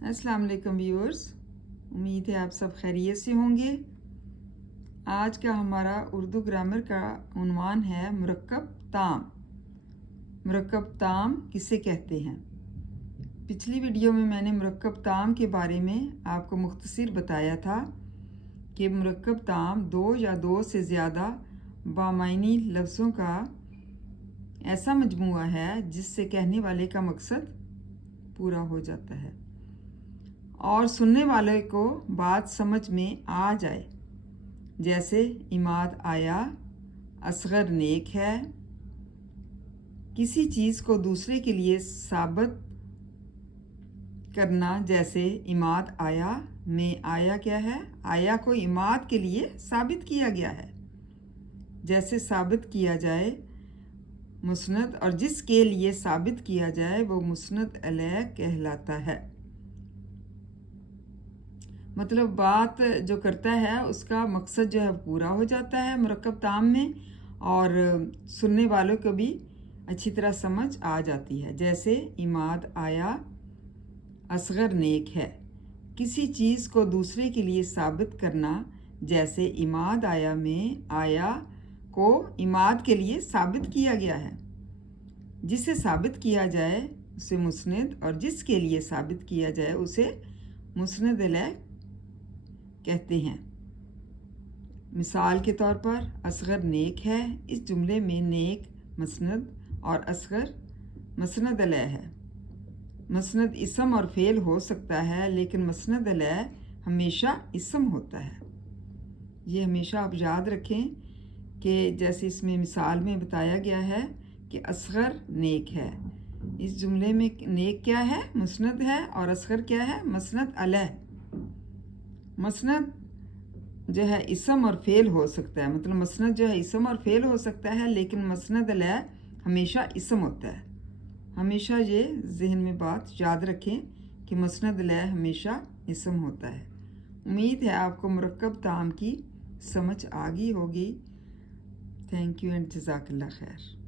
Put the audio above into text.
अस्सलाम वालेकुम व्यूअर्स, उम्मीद है आप सब खैरियत से होंगे। आज का हमारा उर्दू ग्रामर का उन्वान है मुरक्कब ताम। मुरक्कब ताम किसे कहते हैं? पिछली वीडियो में मैंने मुरक्कब ताम के बारे में आपको मुख्तसर बताया था कि मुरक्कब ताम दो या दो से ज़्यादा बामायनी लफ्ज़ों का ऐसा मजमूआ है जिससे कहने वाले का मकसद पूरा हो जाता है और सुनने वाले को बात समझ में आ जाए। जैसे इमाद आया, असगर नेक है। किसी चीज़ को दूसरे के लिए साबित करना, जैसे इमाद आया में आया क्या है? आया को इमाद के लिए साबित किया गया है। जैसे साबित किया जाए मुस्नद, और जिसके लिए साबित किया जाए वो मुस्नद अलैह कहलाता है। मतलब बात जो करता है उसका मकसद जो है पूरा हो जाता है मुरक्कब ताम में, और सुनने वालों को भी अच्छी तरह समझ आ जाती है। जैसे इमाद आया, असगर नेक है। किसी चीज़ को दूसरे के लिए साबित करना, जैसे इमाद आया में आया को इमाद के लिए साबित किया गया है। जिसे साबित किया जाए उसे मुस्नद, और जिसके लिए साबित किया जाए उसे मुस्नद अलैह कहते हैं। मिसाल के तौर पर असगर नेक है, इस जुमले में नेक मसनद और असगर मसनद अलैह है। मसनद इसम और फ़ेल हो सकता है, लेकिन मसनद अलैह हमेशा इसम होता है। ये हमेशा आप याद रखें कि जैसे इसमें मिसाल में बताया गया है कि असगर नेक है। इस जुमले में नेक क्या है? मुस्नद है, और असगर क्या है? मसनद अलैह। मसनद जो है इसम और फ़ेल हो सकता है, मतलब मसनद जो है इसम और फ़ेल हो सकता है, लेकिन मसनद अलैह हमेशा इसम होता है। हमेशा ये जहन में बात याद रखें कि मसनद अलैह हमेशा इसम होता है। उम्मीद है आपको मुरक्कब ताम की समझ आ गई होगी। थैंक यू एंड जज़ाकल्लाह खैर।